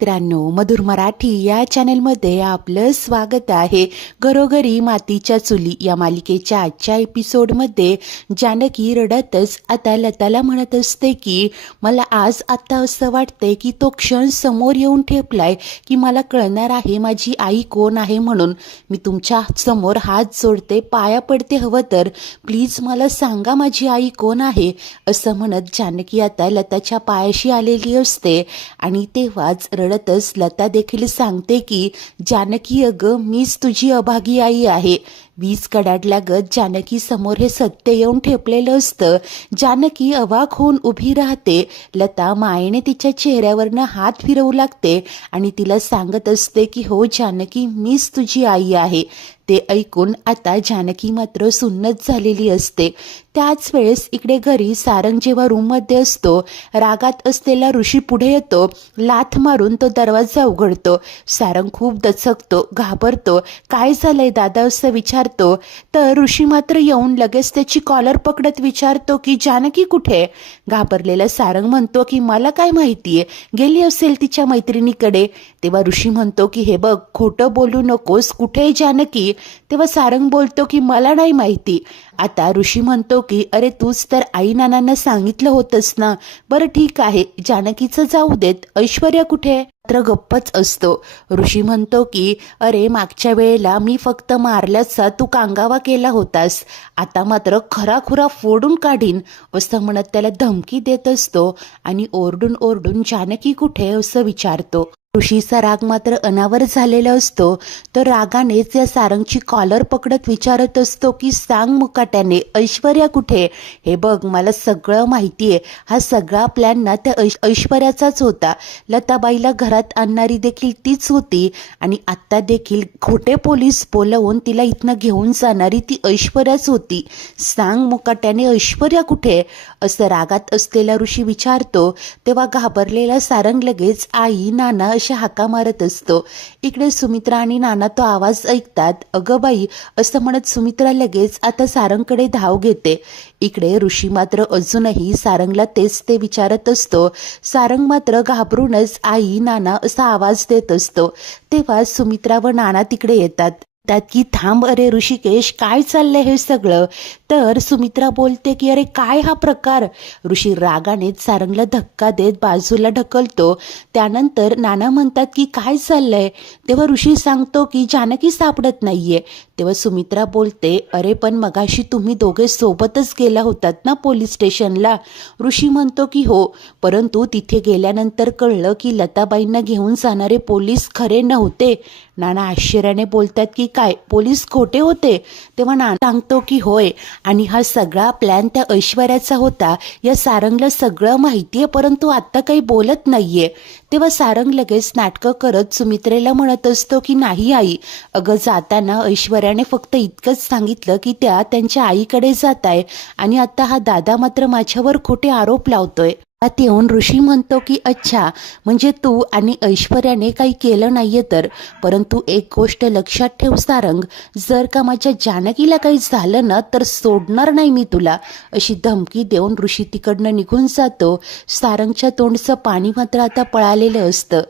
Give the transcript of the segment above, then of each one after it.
मित्रांनो, मधुर मराठी या चॅनलमध्ये आपलं स्वागत आहे। घरोघरी मातीच्या चुली या मालिकेच्या आजच्या एपिसोडमध्ये जानकी रडतच आता लताला म्हणत असते की मला आता असं वाटतंय की तो क्षण समोर येऊन ठेपलाय की मला कळणार आहे माझी आई कोण आहे म्हणून। मी तुमच्या समोर हात जोडते, पाया पडते, हवं तर प्लीज मला सांगा माझी आई कोण आहे, असं म्हणत जानकी आता लताच्या पायाशी आलेली असते। आणि तेव्हाच रडतच लता देखील सांगते की जानकी अगं, मीच तुझी अभागी आई आहे। वीज कडाडल्यागत जानकी समोर हे सत्य येऊन ठेपलेलं असतं। जानकी अवाक होऊन उभी राहते। लता मायेने तिच्या चेहऱ्यावरनं हात फिरवू लागते आणि तिला सांगत असते की हो जानकी, मीच तुझी आई आहे। ते ऐकून आता जानकी मात्र सुन्नत झालेली असते। त्याच वेळेस इकडे घरी सारंग जेव्हा रूममध्ये असतो, रागात असलेला ऋषी पुढे येतो, लाथ मारून तो दरवाजा उघडतो। सारंग खूप दचकतो, घाबरतो। काय झालंय दादा असं विचारतो, तर ऋषी मात्र येऊन लगेच त्याची कॉलर पकडत विचारतो की जानकी कुठे? घाबरलेला सारंग म्हणतो की मला काय माहितीये, गेली असेल तिच्या मैत्रिणीकडे। तेव्हा ऋषी म्हणतो की हे बघ, खोटं बोलू नकोस, कुठे आहे जानकी? तेव्हा सारंग बोलतो की मला नाही माहिती। आता ऋषी म्हणतो की अरे तूच तर आई नानांना सांगितलं होतंस ना, बरं ठीक आहे, जानकीचं जाऊ देत, ऐश्वर्या कुठे? मात्र गप्पच असतो। ऋषी म्हणतो की अरे मागच्या वेळेला मी फक्त मारल्याचा तू कांगावा केला होतास, आता मात्र खराखुरा फोडून काढीन, असं म्हणत त्याला धमकी देत असतो आणि ओरडून ओरडून जानकी कुठे असं विचारतो। ऋषीचा राग मात्र अनावर झालेला असतो, तर रागाने त्या सारंगची कॉलर पकडत विचारत असतो की सांग मुकाट्याने, ऐश्वर्या कुठे? हे बघ, मला सगळं माहितीये, हा सगळा प्लॅन ना त्या ऐश्वर्याचाच होता। लताबाईला घरात आणणारी देखील तीच होती आणि आत्ता देखील खोटे पोलीस बोलवून तिला इथनं घेऊन जाणारी ती ऐश्वर्याच होती। सांग मुकाट्याने, ऐश्वर्या कुठे? असं रागात असलेला ऋषी विचारतो। तेव्हा घाबरलेला सारंग लगेच आई नाना अशा हाका मारत असतो। इकडे सुमित्रा आणि नाना तो आवाज ऐकतात। अगं बाई, असं म्हणत सुमित्रा लगेच आता सारंगकडे धाव घेते। इकडे ऋषी मात्र अजूनही सारंगला तेच ते विचारत असतो। सारंग मात्र घाबरूनच आई नाना असा आवाज देत असतो। तेव्हा सुमित्रा व नाना तिकडे येतात। त्यात की थांब अरे ऋषिकेश, काय चाललंय हे सगळं? तर सुमित्रा बोलते की अरे काय हा प्रकार? ऋषी रागाने सारंगला धक्का देत बाजूला ढकलतो। त्यानंतर नाना म्हणतात की काय चाललंय? तेव्हा ऋषी सांगतो की जानकी सापडत नाहीये। तेव्हा सुमित्रा बोलते अरे पण मगाशी तुम्ही दोघे सोबतच गेला होतात ना पोलीस स्टेशनला? ऋषी म्हणतो की हो, परंतु तिथे गेल्यानंतर कळलं की लताबाईंना घेऊन जाणारे पोलीस खरे नव्हते। नाना आश्चर्याने बोलतात की काय, पोलीस खोटे होते? तेव्हा नाना सांगतो की होय, आणि हा सगळा प्लॅन त्या ऐश्वर्याचा होता। या सारंगला सगळं माहितीये, परंतु आता काही बोलत नाहीये। तेव्हा सारंग लगेच नाटकं करत सुमित्रेला म्हणत असतो की नाही आई, अगं जाताना ऐश्वर्याने फक्त इतकंच सांगितलं की त्या त्यांच्या आईकडे जात आहे आणि आता हा दादा मात्र माझ्यावर खोटे आरोप लावतोय। आत येऊन ऋषी म्हणतो की अच्छा, म्हणजे तू आणि ऐश्वर्याने काही केलं नाहीये तर, परंतु एक गोष्ट लक्षात ठेव सारंग, जर का माझ्या जानकीला काही झालं ना तर सोडणार नाही मी तुला, अशी धमकी देऊन ऋषी तिकडनं निघून जातो। सारंगच्या तोंडचं पाणी मात्र आता पळालेलं असतं।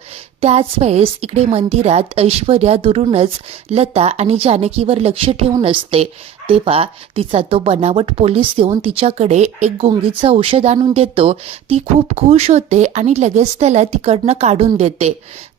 त्याच वेळेस इकडे मंदिरात ऐश्वर्या दुरूनच लता आणि जानकीवर लक्ष ठेवून असते। तेव्हा तिचा तो बनावट पोलीस येऊन तिच्याकडे एक गुंगीचं औषध आणून देतो। ती खूप खुश होते आणि लगेच त्याला तिकडनं काढून देते।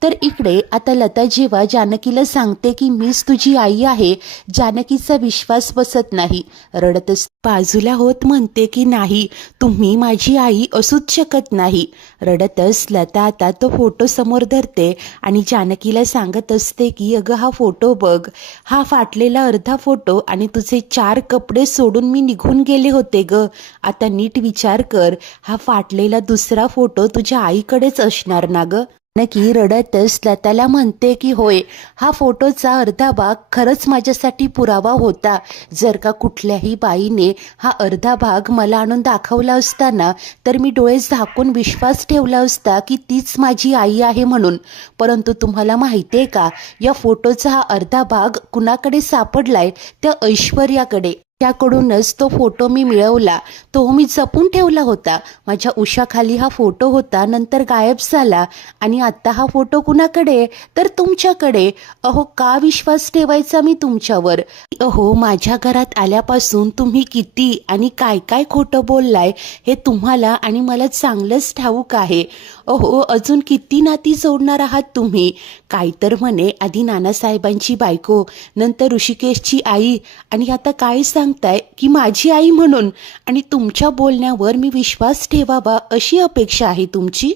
तर इकडे आता लता जेव्हा जानकीला सांगते की मीच तुझी आई आहे, जानकीचा विश्वास बसत नाही, रडतच बाजूला होत म्हणते की नाही, तुम्ही माझी आई असूच शकत नाही। रडतच लता आता तो फोटो समोर धरते आणि जानकीला सांगत असते की अगं हा फोटो बघ, हा फाटलेला अर्धा फोटो आणि तुझे 4 कपडे सोडून मी निघून गेले होते ग। आता नीट विचार कर, हा फाटलेला दुसरा फोटो तुझ्या आईकडेच असणार ना ग? जानकी रडतच लताला म्हणते की होय, हा फोटोचा अर्धा भाग खरंच माझ्यासाठी पुरावा होता। जर का कुठल्याही बाईने हा अर्धा भाग मला आणून दाखवला असताना तर मी डोळे झाकून विश्वास ठेवला असता की तीच माझी आई आहे म्हणून। परंतु तुम्हाला माहिती आहे का, या फोटोचा हा अर्धा भाग कुणाकडे सापडलाय? त्या ऐश्वर्याकडे। त्याकडूनच तो फोटो मी मिळवला, तो मी जपून ठेवला होता. माझ्या उशाखाली हा फोटो होता, नंतर गायब झाला आणि आत्ता हा फोटो कुणाकडे, तर तुमच्याकडे. अहो का विश्वास ठेवायचा मी तुमच्यावर? अहो माझ्या घरात आल्यापासून तुम्ही किती आणि काय काय खोटं बोललाय हे तुम्हाला आणि मला चांगलंच ठाऊक आहे. अहो अजून किती नाती जोडणार आहात तुम्ही? काय तर म्हणे आधी नानासाहेबांची बायको, नंतर ऋषिकेशची आई आणि आता काय सांगताय की माझी आई म्हणून? आणि तुमच्या बोलण्यावर मी विश्वास ठेवावा अशी अपेक्षा आहे तुमची?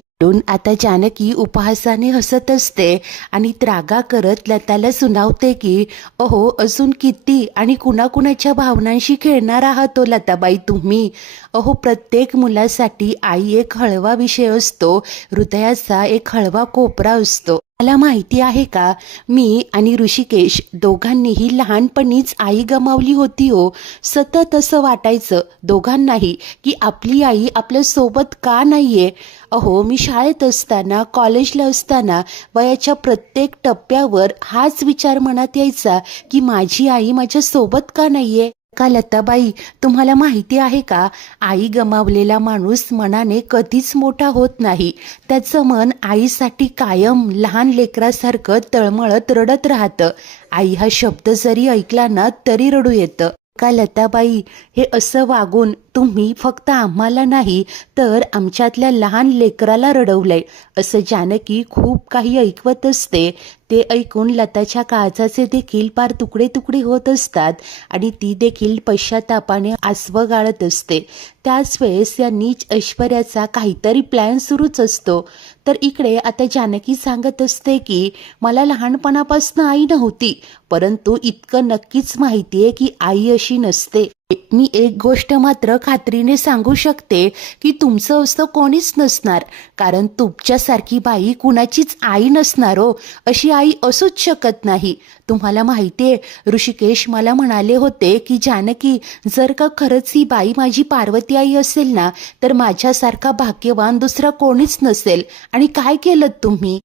आता जानकी उपहासाने हसत असते आणि त्रागा करत लताला सुनावते की अहो अजून किती आणि कुणाकुणाच्या भावनांशी खेळणार आहात हो लताबाई तुम्ही? अहो प्रत्येक मुलासाठी आई एक हळवा विषय असतो, हृदयाचा एक हळवा कोपरा असतो. मला माहिती आहे का, मी आणि ऋषिकेश दोघांनीही लहानपणीच आई गमावली होती हो. सतत असं वाटायचं दोघांनाही की आपली आई आपल्या सोबत का नाहीये. अहो मी शाळेत असताना, कॉलेजला असताना वयाच्या प्रत्येक टप्प्यावर हाच विचार मनात यायचा की माझी आई माझ्या सोबत का नाहीये. का लताबाई, तुम्हाला माहिती आहे का, आई गमावलेला माणूस मनाने कधीच मोठा होत नाही. त्याचं मन आईसाठी कायम लहान लेकरासारखं तळमळत रडत राहतं. आई हा शब्द जरी ऐकला ना तरी रडू येतं. का लताबाई, हे असं वागून तुम्ही फक्त आम्हाला नाही तर आमच्यातल्या लहान लेकराला रडवलंय, असं जानकी खूप काही ऐकवत असते. ते ऐकून लताच्या काळजाचे देखील पार तुकडे तुकडे होत असतात आणि ती देखील पश्चातापाने आसवं गाळत असते. त्याच वेळेस या नीच ऐश्वर्याचा काहीतरी प्लॅन सुरूच असतो. तर इकडे आता जानकी सांगत असते की मला लहानपणापासून आई नव्हती, परंतु इतकं नक्कीच माहिती आहे की आई अशी नसते. मी एक गोष्ट मात्र खात्रीने सांगू शकते की तुमचं असं कोणीच नसणार, कारण तुमच्यासारखी बाई कुणाचीच आई नसणार हो. अशी आई असूच शकत नाही. तुम्हाला माहिती आहे, ऋषिकेश मला म्हणाले होते की जानकी, जर का खरंच ही बाई माझी पार्वती आई असेल ना तर माझ्यासारखा भाग्यवान दुसरा कोणीच नसेल. आणि काय केलं तुम्ही?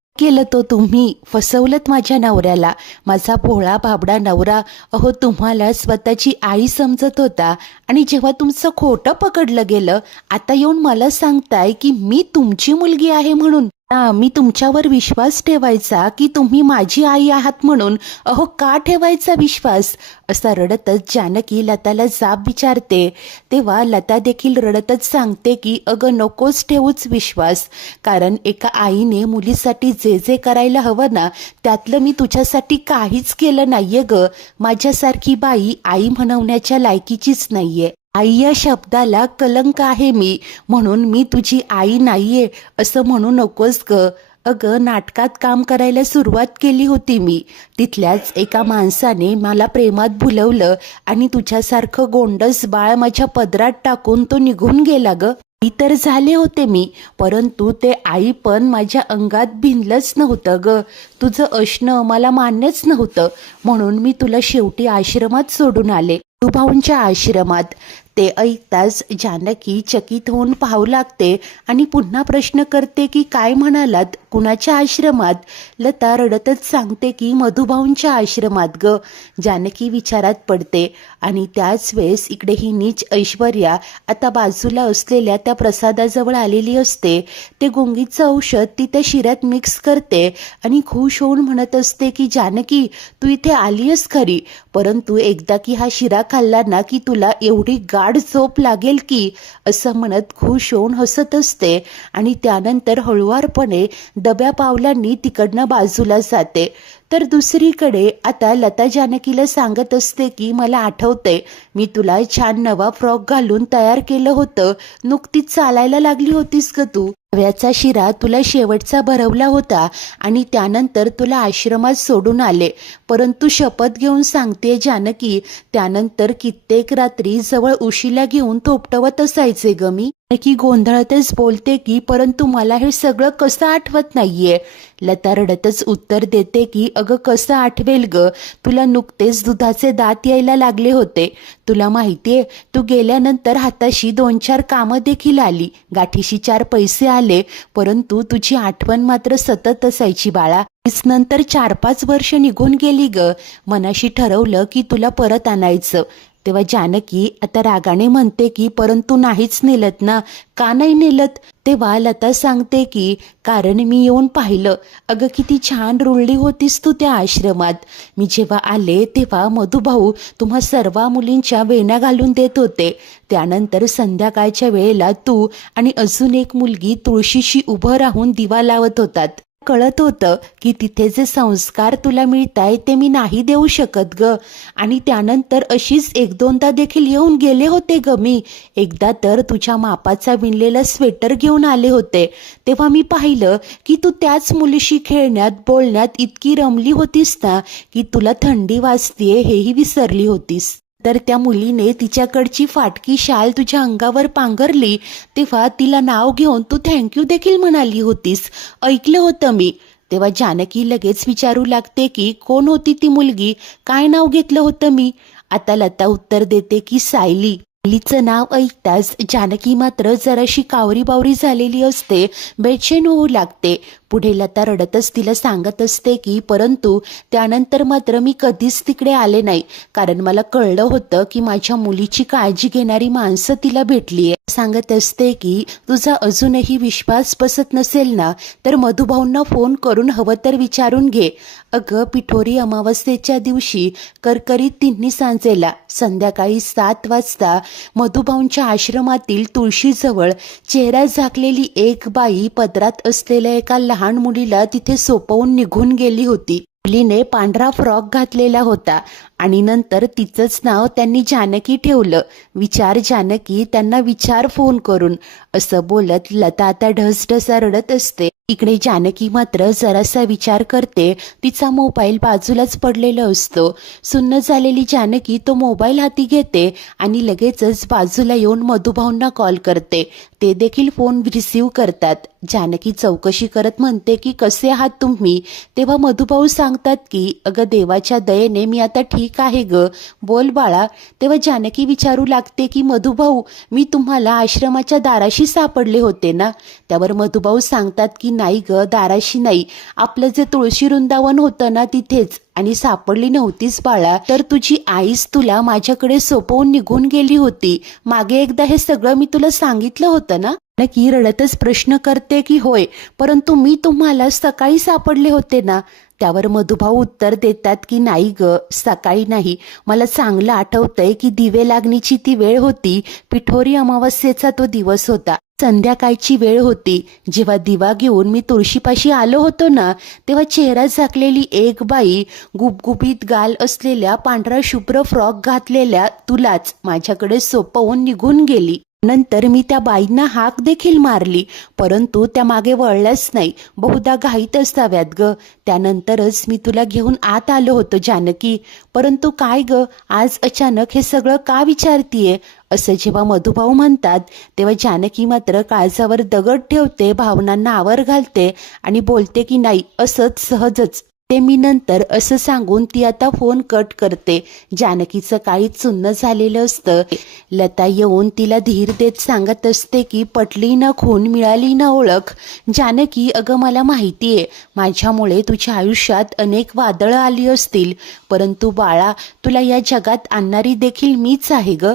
तुम्ही फसवलत माझ्या नवऱ्याला. माझा भोळा भाबडा नवरा अहो तुम्हाला स्वतःची आई समजत होता आणि जेव्हा तुमचं खोटं पकडलं गेलं, आता येऊन मला सांगताय की मी तुमची मुलगी आहे म्हणून? मी तुमच्यावर विश्वास ठेवायचा की तुम्ही माझी आई आहात म्हणून? अहो का ठेवायचा विश्वास? असा रडतच जानकी लताला जाब विचारते. तेव्हा लता देखील रडतच सांगते की अगं नकोच ठेवूच विश्वास, कारण एका आईने मुलीसाठी जे जे करायला हवं ना त्यातलं मी तुझ्यासाठी काहीच केलं नाहीये ग. माझ्यासारखी बाई आई म्हणवण्याच्या लायकीचीच नाहीये. आई या शब्दाला कलंक आहे मी, म्हणून मी तुझी आई नाहीये असं म्हणू नकोस ग. अगं नाटकात काम करायला सुरुवात केली होती मी. तिथल्याच एका माणसाने मला प्रेमात भुलवलं आणि तुझ्यासारखं गोंडस बाळ माझ्या पदरात टाकून तो निघून गेला ग. आई तर झाले होते मी, परंतु ते आई पण माझ्या अंगात भिनलंच नव्हतं ग. तुझं असणं मला मान्यच नव्हतं, म्हणून मी तुला शेवटी आश्रमात सोडून आले, मधुभाऊंच्या आश्रमात. ते ऐकताच जानकी चकित होऊन पाहू लागते आणि पुन्हा प्रश्न करते की काय म्हणालात, कुणाच्या आश्रमात? लता रडतच सांगते की मधुभाऊंच्या आश्रमात ग. जानकी विचारात पडते आणि त्याच वेळेस इकडे ही नीच ऐश्वर्या आता बाजूला असलेल्या त्या प्रसादाजवळ आलेली असते. ते गुंगीचं औषध ती त्या शिऱ्यात मिक्स करते आणि खुश होऊन म्हणत असते की जानकी, तू इथे आलीयस खरी, परंतु एकदा की हा शिरा खाल्ला ना की तुला एवढी गाढ झोप लागेल की, असं म्हणत खुश होऊन हसत असते आणि त्यानंतर हळुवारपणे दब्या पावलांनी तिकडनं बाजूला जाते. तर दुसरीकडे आता लता जानकीला सांगत असते की मला आठवतंय, मी तुला छान नवा फ्रॉक घालून तयार केलं होतं, नुकतीच चालायला लागली होतीस ग तू. रव्याचा शिरा तुला शेवटचा भरवला होता आणि त्यानंतर तुला आश्रमात सोडून आले, परंतु शपथ घेऊन सांगते जानकी, त्यानंतर कित्येक रात्री जवळ उशीला घेऊन थोपटवत असायचे ग मी. की गोंधळतच बोलते की परंतु मला हे सगळं कसं आठवत नाहीये. लता रडतच उत्तर देते की अगं कसं आठवेल ग, तुला नुकतेच दुधाचे दात यायला लागले होते. तुला माहितीये, तू गेल्यानंतर हाताशी 2-4 कामं देखील आली, गाठीशी 4 पैसे आले, परंतु तुझी आठवण मात्र सतत असायची बाळा. नंतर 4-5 वर्ष निघून गेली ग. मनाशी ठरवलं की तुला परत आणायचं. तेव्हा जानकी आता रागाने म्हणते की परंतु नाहीच नेलत ना, का नाही नेलत? तेव्हा लता सांगते की कारण मी येऊन पाहिलं, अगं किती छान रुळली होतीस तू त्या आश्रमात. मी जेव्हा आले तेव्हा मधुभाऊ तुम्हा सर्व मुलींच्या वेण्या घालून देत होते. त्यानंतर संध्याकाळच्या वेळेला तू आणि अजून एक मुलगी तुळशीशी उभं राहून दिवा लावत होतात. कळत होतं की तिथे जे संस्कार तुला मिळताय ते मी नाही देऊ शकत ग. आणि त्यानंतर अशीच एक दोनदा देखील येऊन गेले होते ग मी. एकदा तर तुझ्या मापाचा विणलेला स्वेटर घेऊन आले होते. तेव्हा मी पाहिलं की तू त्याच मुलीशी खेळण्यात बोलण्यात इतकी रमली होतीस ना की तुला थंडी वाजतीये हेही विसरली होतीस. तर त्या मुलीने तिच्याकडची फाटकी शाल तुझ्या अंगावर पांघरली तेव्हा तिला नाव घेऊन तू थँक्यू देखील म्हणाली होतीस, ऐकलं होतं मी. तेव्हा जानकी लगेच विचारू लागते की कोण होती ती मुलगी, काय नाव घेतलं होतं मी? आता लता उत्तर देते की सायली. सायलीचं नाव ऐकताच जानकी मात्र जराशी कावरी बावरी झालेली असते, बेचैन होऊ लागते. पुढे लता रडतच तिला सांगत असते की परंतु त्यानंतर मात्र मी कधीच तिकडे आले नाही, कारण मला कळलं होतं की माझ्या मुलीची काळजी घेणारी माणसं तिला भेटलीये. सांगत असते की तुझा अजूनही विश्वास बसत नसेल ना तर मधुभाऊंना फोन करून हवं तर विचारून घे. अगं पिठोरी अमावस्येच्या दिवशी करकरीत तिन्ही सांजेला संध्याकाळी 7 वाजता मधुभाऊंच्या आश्रमातील तुळशीजवळ चेहरा झाकलेली एक बाई पदरात असलेल्या एका लहान मुलीला तिथे सोपवून निघून गेली होती. मुलीने पांढरा फ्रॉक घातलेला होता आणि नंतर तिचंच नाव त्यांनी जानकी ठेवलं. विचार जानकी, त्यांना विचार फोन करून, असं बोलत लता आता ढसढसा रडत असते. इकडे जानकी मात्र जरासा विचार करते. तिचा मोबाईल बाजूलाच पडलेला असतो. सुन्न झालेली जानकी तो मोबाईल हाती घेते आणि लगेचच बाजूला येऊन मधुभाऊंना कॉल करते. ते देखील फोन रिसीव करतात. जानकी चौकशी करत म्हणते की कसे आहात तुम्ही? तेव्हा मधुभाऊ सांगतात की अगं देवाच्या दयेने मी आता ठीक आहे ग, बोल बाळा. तेव्हा जानकी विचारू लागते की मधुभाऊ, मी तुम्हाला आश्रमाच्या दाराशी सापडले होते ना? त्यावर मधुभाऊ सांगतात की नाही ग, दाराशी नाही, आपलं जे तुळशी वृंदावन होतं ना तिथेच. आणि सापडली नव्हतीच बाळा, तर तुझी आईच तुला माझ्याकडे सोपवून निघून गेली होती. मागे एकदा हे सगळं मी तुला सांगितलं होतं ना? नक्की रडतच प्रश्न करते की होय, परंतु मी तुम्हाला सकाळी सापडले होते ना? त्यावर मधुभाऊ उत्तर देतात की नाही ग, सकाळी नाही, मला चांगलं आठवतंय की दिवे लागणीची ती वेळ होती. पिठोरी अमावस्येचा तो दिवस होता. संध्याकाळची वेळ होती. जेव्हा दिवा घेऊन मी तुळशीपाशी आलो होतो ना तेव्हा चेहरा झाकलेली एक बाई गुबगुबीत गाल असलेल्या पांढरा शुभ्र फ्रॉक घातलेल्या तुलाच माझ्याकडे सोपवून निघून गेली. नंतर मी त्या बाईंना हाक देखील मारली, परंतु त्या मागे वळल्याच नाही. बहुधा घाईत असाव्यात ग. त्यानंतरच मी तुला घेऊन आत आलो होतो जानकी. परंतु काय ग, आज अचानक हे सगळं का विचारतीये? असं जेव्हा मधुभाऊ म्हणतात तेव्हा जानकी मात्र काळजावर दगड ठेवते, भावनांना आवर घालते आणि बोलते की नाही, असंच सहजच ते मी नंतर, असं सांगून ती आता फोन कट करते. जानकीचं काळीच चुन्न झालेलं असतं. लता येऊन तिला धीर देत सांगत असते की पटली ना खून, मिळाली ना ओळख. जानकी, अगं मला माहितीये माझ्यामुळे तुझ्या आयुष्यात अनेक वादळं आली असतील, परंतु बाळा तुला या जगात आणणारी देखील मीच आहे ग.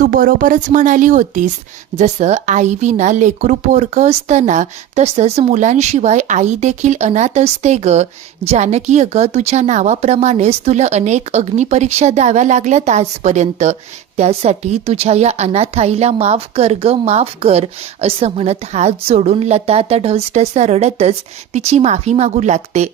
तू बरोबरच म्हणाली होतीस, जसं आई विना लेकरू पोरकं असतं ना तसंच मुलांशिवाय आई देखील अनाथ असते ग. जानकी, अगं तुझ्या नावाप्रमाणेच तुला अनेक अग्निपरीक्षा द्याव्या लागल्यात आजपर्यंत. त्यासाठी तुझ्या या अनाथ आईला माफ कर ग, माफ कर. असं म्हणत हात जोडून लता आता ढसढसा रडतच तिची माफी मागू लागते.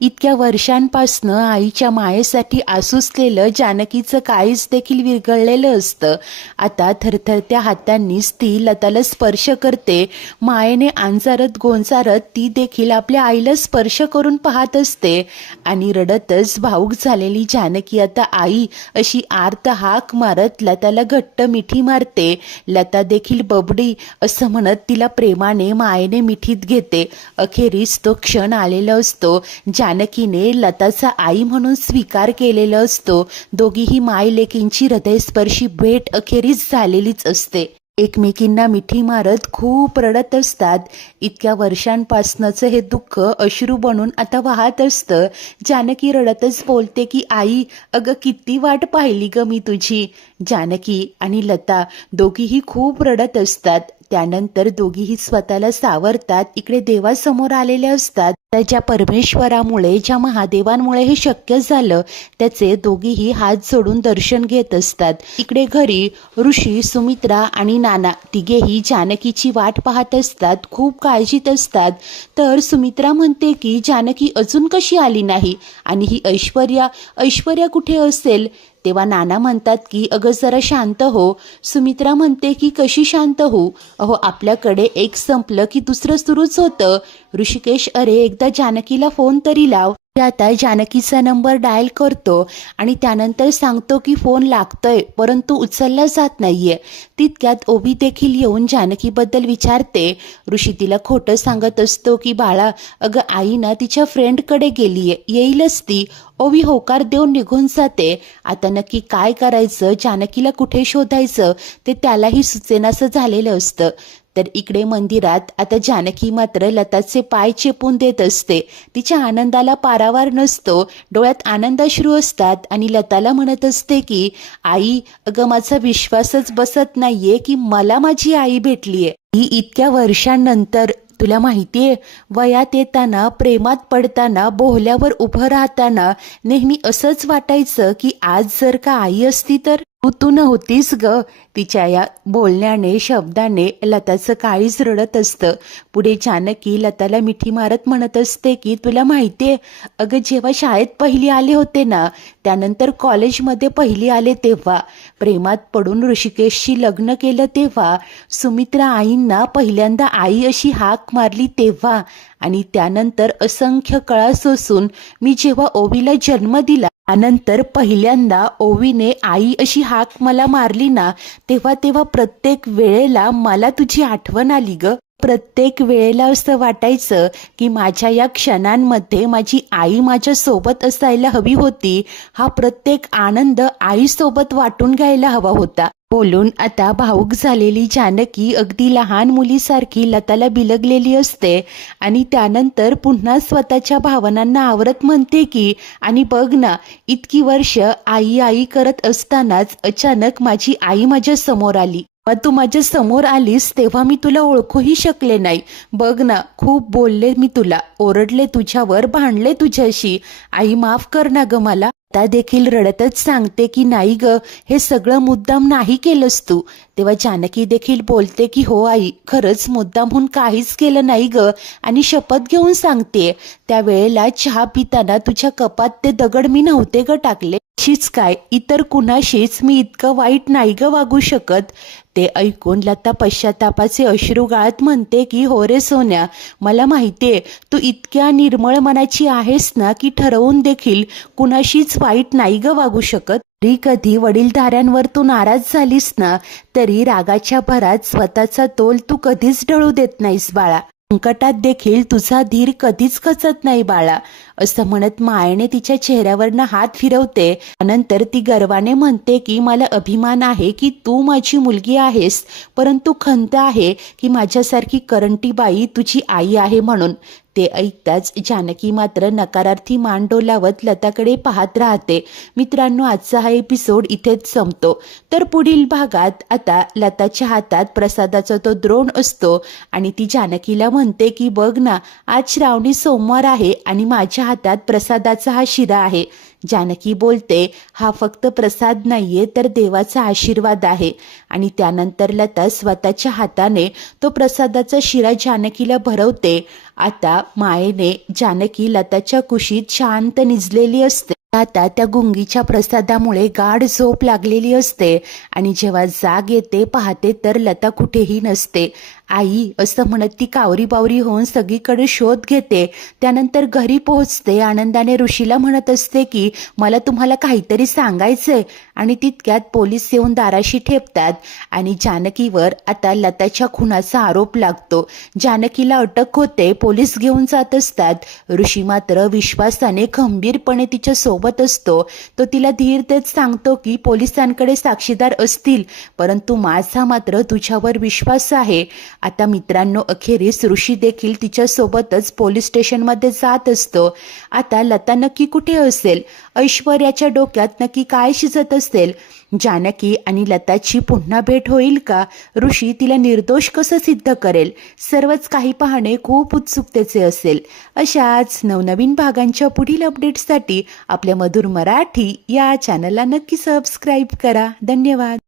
इतक्या वर्षांपासनं आईच्या मायेसाठी आसुसलेलं जानकीचं काळीज देखील विरघळलेलं असतं. आता थरथरत्या हातांनीच ती लताला स्पर्श करते. मायेने अंजारत गोंजारत ती देखील आपल्या आईला स्पर्श करून पाहत असते आणि रडतच भाऊक झालेली जानकी आता आई अशी आर्त हाक मारत लताला घट्ट मिठी मारते. लता देखील बबडी असं म्हणत तिला प्रेमाने मायेने मिठीत घेते. अखेरीस तो क्षण आलेला असतो. जानकीने लताचा आई म्हणून स्वीकार केलेला असतो. दोघीही माय लेकींची हृदयस्पर्शी भेट अखेरीस झालेलीच असते. एकमेकींना मिठी मारत खूप रडत असतात. इतक्या वर्षांपासनंचं हे दुःख अश्रू बनून आता वाहत असतं. जानकी रडतच बोलते की आई, अगं किती वाट पाहिली ग मी तुझी. जानकी आणि लता दोघीही खूप रडत असतात. त्यानंतर दोघीही स्वतःला सावरतात. इकडे देवासमोर आलेले असतात. ज्या परमेश्वरामुळे, ज्या महादेवांमुळे हे शक्य झालं, त्याचे दोघीही हात जोडून दर्शन घेत असतात. इकडे घरी ऋषी, सुमित्रा आणि नाना तिघेही जानकीची वाट पाहत असतात. खूप काळजीत असतात. तर सुमित्रा म्हणते की जानकी अजून कशी आली नाही आणि ही ऐश्वर्या कुठे असेल. तेव्हा नाना म्हणतात की अगं जरा शांत हो. सुमित्रा म्हणते की कशी शांत हो, अहो आपल्याकडे एक संपलं की दुसरं सुरूच होतं. ऋषिकेश, अरे एकदा जानकीला फोन तरी लाव. आता जानकीचा नंबर डायल करतो आणि त्यानंतर सांगतो की फोन लागतोय परंतु उचलला जात नाहीये. तितक्यात ओवी देखील येऊन जानकीबद्दल विचारते. ऋषी तिला खोटं सांगत असतो की बाळा, अगं आई ना तिच्या फ्रेंडकडे गेलीये, येईलच ती. ओवी होकार देऊन निघून जाते. आता नक्की काय करायचं, जानकीला कुठे शोधायचं ते त्यालाही सुचेनासं झालेलं असतं. तर इकडे मंदिरात आता जानकी मात्र लताचे पाय चेपून देत असते. तिच्या आनंदाला पारावार नसतो. डोळ्यात आनंदाश्रू असतात आणि लताला म्हणत असते की आई, अगं माझा विश्वासच बसत नाहीये की मला माझी आई भेटलीये. ही इतक्या वर्षांनंतर. तुला माहितीये, वयात येताना, प्रेमात पडताना, बोहल्यावर उभं राहताना नेहमी असंच वाटायचं की आज जर का आई असती तर. तू नव्हतीस ग. तिच्या या बोलण्याने, शब्दाने लताचं काळीच रडत असतं. पुढे जानकी लताला मिठी मारत म्हणत असते की तुला माहितीये, अगं जेव्हा शाळेत पहिली आले होते ना, त्यानंतर कॉलेजमध्ये पहिली आले तेव्हा, प्रेमात पडून ऋषिकेशशी लग्न केलं तेव्हा, सुमित्रा आईंना पहिल्यांदा आई अशी हाक मारली तेव्हा, आणि त्यानंतर असंख्य कळा सोसून मी जेव्हा ओवीला जन्म दिला, त्यानंतर पहिल्यांदा ओवीने आई अशी हाक मला मारली ना, तेव्हा प्रत्येक वेळेला मला तुझी आठवण आली ग. प्रत्येक वेळेला असं वाटायचं की माझ्या या क्षणांमध्ये माझी आई माझ्या सोबत असायला हवी होती. हा प्रत्येक आनंद आईसोबत वाटून घ्यायला हवा होता. बोलून आता भावूक झालेली जानकी अगदी लहान मुलीसारखी लताला बिलगलेली असते आणि त्यानंतर पुन्हा स्वतःच्या भावनांना आवरत म्हणते की आणि बघ ना, इतकी वर्ष आई आई करत असतानाच अचानक माझी आई माझ्या समोर आली. तू माझ्या समोर आलीस तेव्हा मी तुला ओळखूही शकले नाही. बघ ना, खूप बोलले मी तुला, ओरडले तुझ्यावर, भांडले तुझ्याशी. आई माफ कर ना ग मला. आता देखील रडतच सांगते की नाही ग, हे सगळं मुद्दाम नाही केलंस तू. तेव्हा जानकी देखील बोलते की हो आई, खरंच मुद्दामहून काहीच केलं नाही ग, आणि शपथ घेऊन सांगते, त्यावेळेला चहा पिताना तुझ्या कपात ते दगड मी नव्हते ग टाकले. शीच काय, इतर कुणाशीच मी इतकं वाईट नाही ग वागू शकत. ते ऐकून लता पश्चातापाचे अश्रू गाळत म्हणते की हो रे सोन्या, मला माहितीये तू इतक्या निर्मळ मनाची आहेस ना की ठरवून देखील कुणाशीच वाईट नाही ग वागू शकत. तरी कधी वडीलधाऱ्यांवर तू नाराज झालीस ना, तरी रागाच्या भरात स्वतःचा तोल तू कधीच ढळू देत नाहीस बाळा. संकटात देखील तुझा धीर कधीच खचत नाही बाळा, असं म्हणत मायेने तिच्या चेहऱ्यावरनं हात फिरवते. नंतर ती गर्वाने म्हणते की मला अभिमान आहे की तू माझी मुलगी आहेस, परंतु खंत आहे की माझ्यासारखी करंटी बाई तुझी आई आहे म्हणून. ते ऐकताच जानकी मात्र नकारार्थी मान डोलावत लताकडे पाहत राहते. मित्रांनो, आजचा हा एपिसोड इथेच संपतो. तर पुढील भागात आता लताच्या हातात प्रसादाचा तो द्रोण असतो आणि ती जानकीला म्हणते की बघ ना, आज श्रावणी सोमवार आहे आणि माझ्या हातात प्रसादाचा हा शिरा आहे. जानकी बोलते, हा फक्त प्रसाद नाहीये तर देवाचा आशीर्वाद आहे. आणि त्यानंतर लता स्वतःच्या हाताने तो प्रसादाचा शिरा जानकीला भरवते. आता मायेने जानकी लताच्या कुशीत शांत निजलेली असते. आता त्या गुंगीच्या प्रसादामुळे गाढ झोप लागलेली असते आणि जेव्हा जाग येते पाहते तर लता कुठेही नसते. आई असं म्हणत ती कावरी बावरी होऊन सगळीकडे शोध घेते. त्यानंतर घरी पोहोचते. आनंदाने ऋषीला म्हणत असते की मला तुम्हाला काहीतरी सांगायचंय. आणि तितक्यात पोलीस येऊन दाराशी ठेपतात आणि जानकीवर आता लताच्या खुनाचा आरोप लागतो. जानकीला अटक होते, पोलीस घेऊन जात असतात. ऋषी मात्र विश्वासाने खंबीरपणे तिच्या सोबत असतो. तो तिला धीर देत सांगतो की पोलिसांकडे साक्षीदार असतील, परंतु माझा मात्र तुझ्यावर विश्वास आहे. आता मित्रांनो, अखेरीस ऋषी देखील तिच्या सोबतच पोलीस स्टेशनमध्ये जात असतो. आता लता नक्की कुठे असेल? ऐश्वर्याच्या डोक्यात नक्की काय शिजत असेल? जानकी आणि लताची पुन्हा भेट होईल का? ऋषी तिला निर्दोष कसं सिद्ध करेल? सर्वच काही पाहणे खूप उत्सुकतेचे असेल. अशाच नवनवीन भागांच्या पुढील अपडेट्ससाठी आपल्या मधुर मराठी या चॅनलला नक्की सबस्क्राईब करा. धन्यवाद.